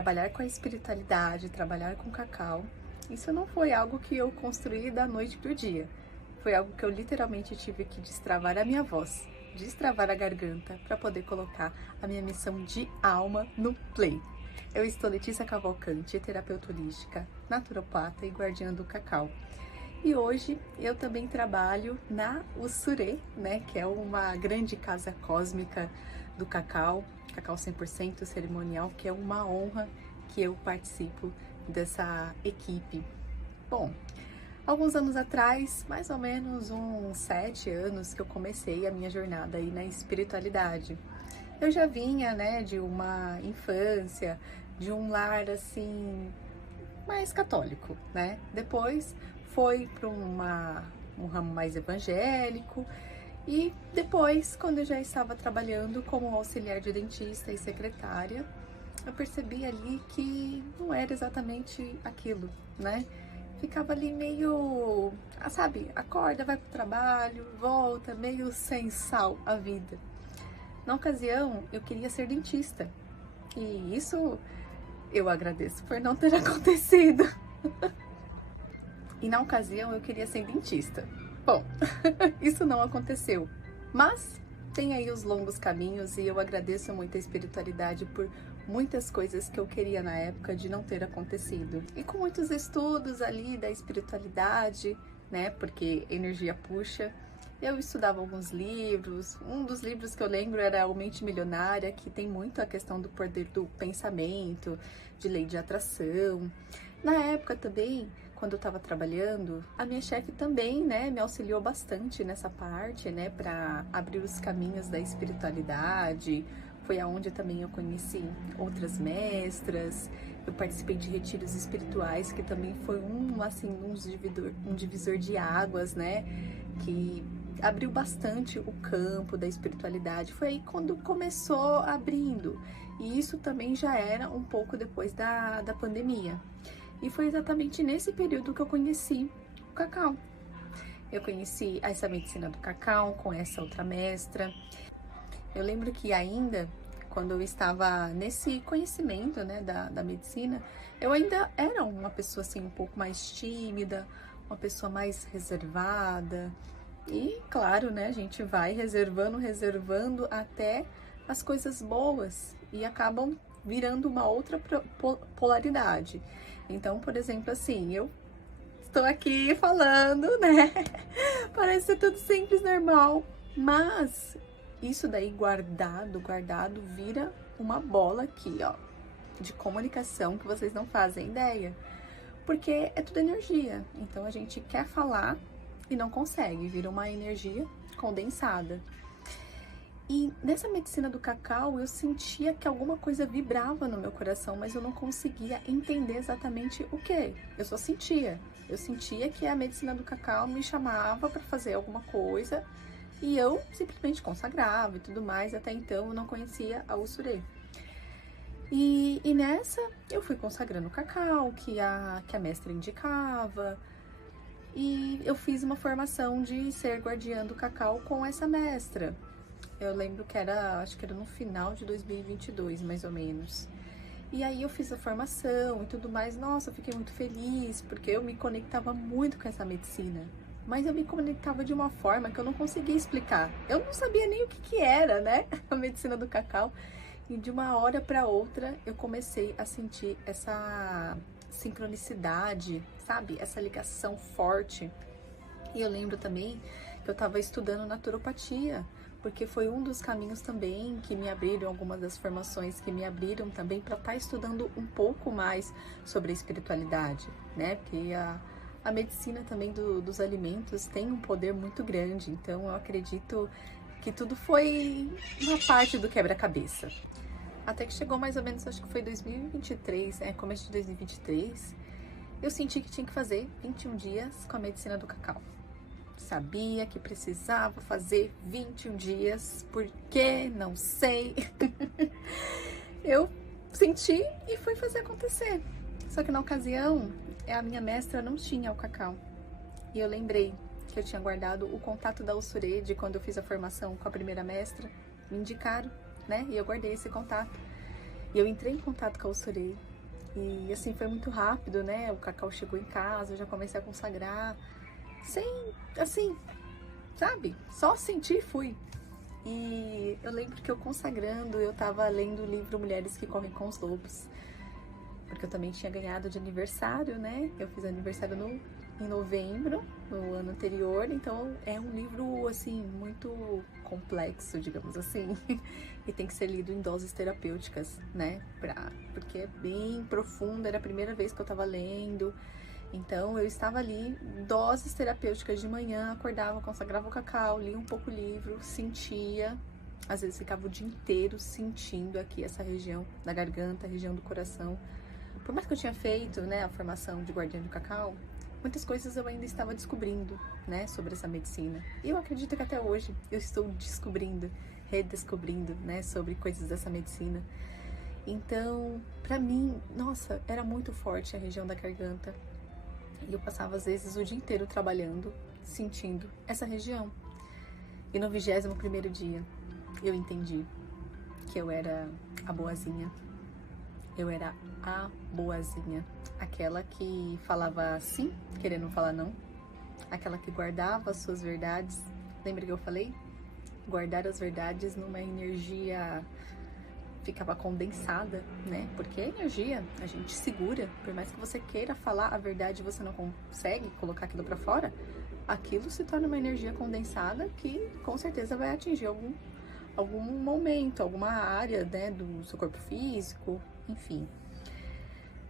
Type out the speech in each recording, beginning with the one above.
trabalhar com a espiritualidade, trabalhar com cacau, isso não foi algo que eu construí da noite pro dia. Foi algo que eu literalmente tive que destravar a minha voz, destravar a garganta para poder colocar a minha missão de alma no play. Eu estou Letícia Cavalcante, terapeuta holística, naturopata e guardiã do cacau. E hoje eu também trabalho na Ussurê, né, que é uma grande casa cósmica do cacau 100% cerimonial, que é uma honra que eu participo dessa equipe. Bom, alguns anos atrás, mais ou menos uns 7 anos que eu comecei a minha jornada aí na espiritualidade. Eu já vinha, né, de uma infância, de um lar assim mais católico, né? Depois foi para um ramo mais evangélico e depois, quando eu já estava trabalhando como auxiliar de dentista e secretária, eu percebi ali que não era exatamente aquilo, né? Ficava ali meio, sabe, acorda, vai pro trabalho, volta, meio sem sal a vida. Na ocasião, eu queria ser dentista e isso eu agradeço por não ter acontecido. E na ocasião eu queria ser dentista. Bom, isso não aconteceu, mas tem aí os longos caminhos e eu agradeço muito a espiritualidade por muitas coisas que eu queria na época de não ter acontecido. E com muitos estudos ali da espiritualidade, né, porque energia puxa, eu estudava alguns livros. Um dos livros que eu lembro era O Mente Milionária, que tem muito a questão do poder do pensamento, de lei de atração. Na época também, quando eu estava trabalhando, a minha chefe também, né, me auxiliou bastante nessa parte, né, para abrir os caminhos da espiritualidade. Foi aonde também eu conheci outras mestras. Eu participei de retiros espirituais, que também foi um divisor de águas, né, que abriu bastante o campo da espiritualidade. Foi aí quando começou abrindo. E isso também já era um pouco depois da pandemia. E foi exatamente nesse período que eu conheci o cacau. Eu conheci essa medicina do cacau com essa outra mestra. Eu lembro que ainda, quando eu estava nesse conhecimento, né, da medicina, eu ainda era uma pessoa assim um pouco mais tímida, uma pessoa mais reservada. E claro, né, a gente vai reservando até as coisas boas e acabam virando uma outra polaridade. Então, por exemplo, assim, eu estou aqui falando, né? Parece ser tudo simples, normal, mas isso daí guardado vira uma bola aqui, ó, de comunicação que vocês não fazem ideia. Porque é tudo energia. Então a gente quer falar e não consegue, vira uma energia condensada. E nessa medicina do cacau, eu sentia que alguma coisa vibrava no meu coração, mas eu não conseguia entender exatamente o que. Eu só sentia. Eu sentia que a medicina do cacau me chamava para fazer alguma coisa e eu simplesmente consagrava e tudo mais. Até então eu não conhecia a Ussurê. E nessa eu fui consagrando o cacau, que a mestra indicava. E eu fiz uma formação de ser guardiã do cacau com essa mestra. Eu lembro que acho que era no final de 2022, mais ou menos. E aí eu fiz a formação e tudo mais. Nossa, eu fiquei muito feliz, porque eu me conectava muito com essa medicina. Mas eu me conectava de uma forma que eu não conseguia explicar. Eu não sabia nem o que era, né? A medicina do cacau. E de uma hora para outra, eu comecei a sentir essa sincronicidade, sabe? Essa ligação forte. E eu lembro também que eu estava estudando naturopatia, porque foi um dos caminhos também que me abriram, algumas das formações que me abriram também para estar estudando um pouco mais sobre a espiritualidade, né? Porque a medicina também dos alimentos tem um poder muito grande, então eu acredito que tudo foi uma parte do quebra-cabeça. Até que chegou mais ou menos, acho que foi 2023, começo de 2023, eu senti que tinha que fazer 21 dias com a medicina do cacau. Sabia que precisava fazer 21 dias, por quê? Não sei. Eu senti e fui fazer acontecer. Só que na ocasião, a minha mestra não tinha o cacau. E eu lembrei que eu tinha guardado o contato da Ussurê de quando eu fiz a formação com a primeira mestra. Me indicaram, né? E eu guardei esse contato. E eu entrei em contato com a Ussurê E assim, foi muito rápido, né? O cacau chegou em casa, eu já comecei a consagrar, sem, assim, sabe? Só senti e fui. E eu lembro que eu consagrando, eu tava lendo o livro Mulheres que Correm com os Lobos, porque eu também tinha ganhado de aniversário, né? Eu fiz aniversário em novembro, no ano anterior, então é um livro, assim, muito complexo, digamos assim, e tem que ser lido em doses terapêuticas, né? Porque é bem profundo, era a primeira vez que eu tava lendo, então eu estava ali, doses terapêuticas de manhã, acordava, consagrava o cacau, lia um pouco o livro, sentia, às vezes ficava o dia inteiro sentindo aqui essa região da garganta, região do coração. Por mais que eu tinha feito, né, a formação de guardiã do cacau, muitas coisas eu ainda estava descobrindo, né, sobre essa medicina. E eu acredito que até hoje eu estou descobrindo, redescobrindo, né, sobre coisas dessa medicina. Então, pra mim, nossa, era muito forte a região da garganta. E eu passava, às vezes, o dia inteiro trabalhando, sentindo essa região. E no 21º dia, eu entendi que eu era a boazinha. Eu era a boazinha. Aquela que falava sim, querendo falar não. Aquela que guardava as suas verdades. Lembra que eu falei? Guardar as verdades numa energia ficava condensada, né? Porque a energia a gente segura, por mais que você queira falar a verdade, você não consegue colocar aquilo pra fora, aquilo se torna uma energia condensada que com certeza vai atingir algum momento, alguma área, né, do seu corpo físico, enfim.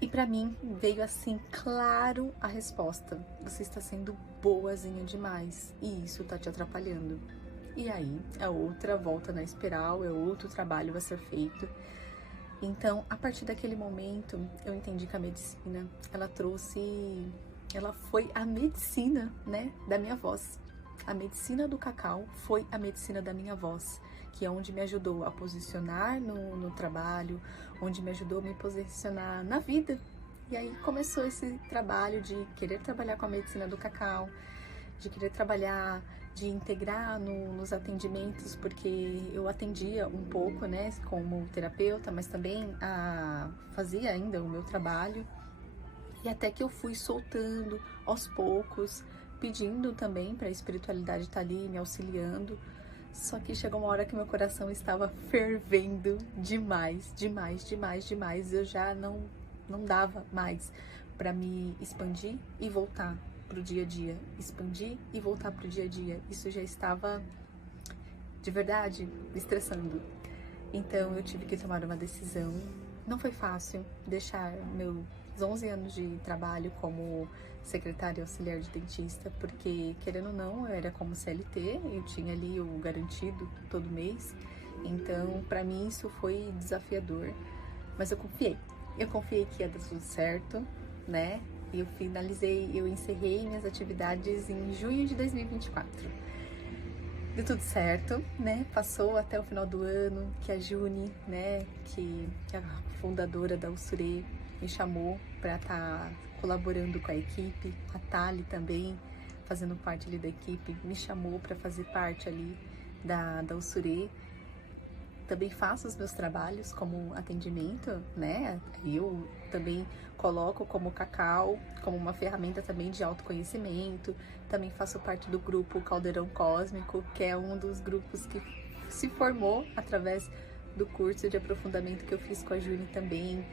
E pra mim veio assim claro a resposta: você está sendo boazinha demais e isso tá te atrapalhando. E aí, é outra volta na espiral, é outro trabalho a ser feito. Então, a partir daquele momento, eu entendi que a medicina, ela foi a medicina, né, da minha voz. A medicina do cacau foi a medicina da minha voz, que é onde me ajudou a posicionar no trabalho, onde me ajudou a me posicionar na vida. E aí começou esse trabalho de querer trabalhar com a medicina do cacau, de querer trabalhar, de integrar nos atendimentos, porque eu atendia um pouco, né, como terapeuta, mas também fazia ainda o meu trabalho. E até que eu fui soltando aos poucos, pedindo também para a espiritualidade estar ali me auxiliando. Só que chegou uma hora que meu coração estava fervendo demais, demais, demais, demais. Eu já não dava mais para me expandir e voltar pro dia a dia, expandir e voltar pro dia a dia. Isso já estava, de verdade, me estressando. Então eu tive que tomar uma decisão. Não foi fácil deixar meus 11 anos de trabalho como secretária auxiliar de dentista, porque, querendo ou não, eu era como CLT, eu tinha ali o garantido todo mês. Então, para mim, isso foi desafiador. Mas eu confiei que ia dar tudo certo, né? Eu encerrei minhas atividades em junho de 2024. Deu tudo certo, né? Passou até o final do ano, que a Juni, né, que é a fundadora da Ussurê, me chamou para estar colaborando com a equipe. A Thali também, fazendo parte ali da equipe, me chamou para fazer parte ali da Ussurê. Também faço os meus trabalhos como atendimento, né? Eu também coloco como cacau, como uma ferramenta também de autoconhecimento. Também faço parte do grupo Caldeirão Cósmico, que é um dos grupos que se formou através do curso de aprofundamento que eu fiz com a Juni também.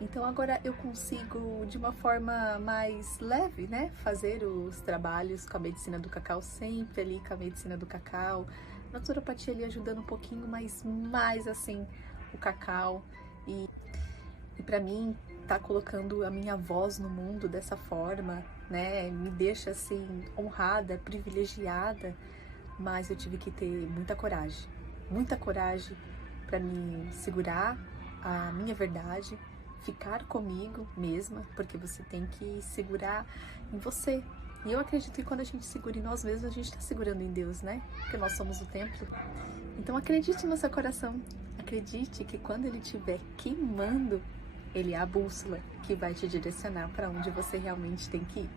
Então agora eu consigo, de uma forma mais leve, né, fazer os trabalhos com a medicina do cacau, sempre ali com a medicina do cacau. Naturopatia ali ajudando um pouquinho, mas mais assim, o cacau. E pra mim, tá colocando a minha voz no mundo dessa forma, né, me deixa assim, honrada, privilegiada, mas eu tive que ter muita coragem pra me segurar a minha verdade, ficar comigo mesma, porque você tem que segurar em você. E eu acredito que quando a gente segura em nós mesmos, a gente está segurando em Deus, né? Porque nós somos o templo. Então acredite no seu coração. Acredite que quando ele estiver queimando, ele é a bússola que vai te direcionar para onde você realmente tem que ir.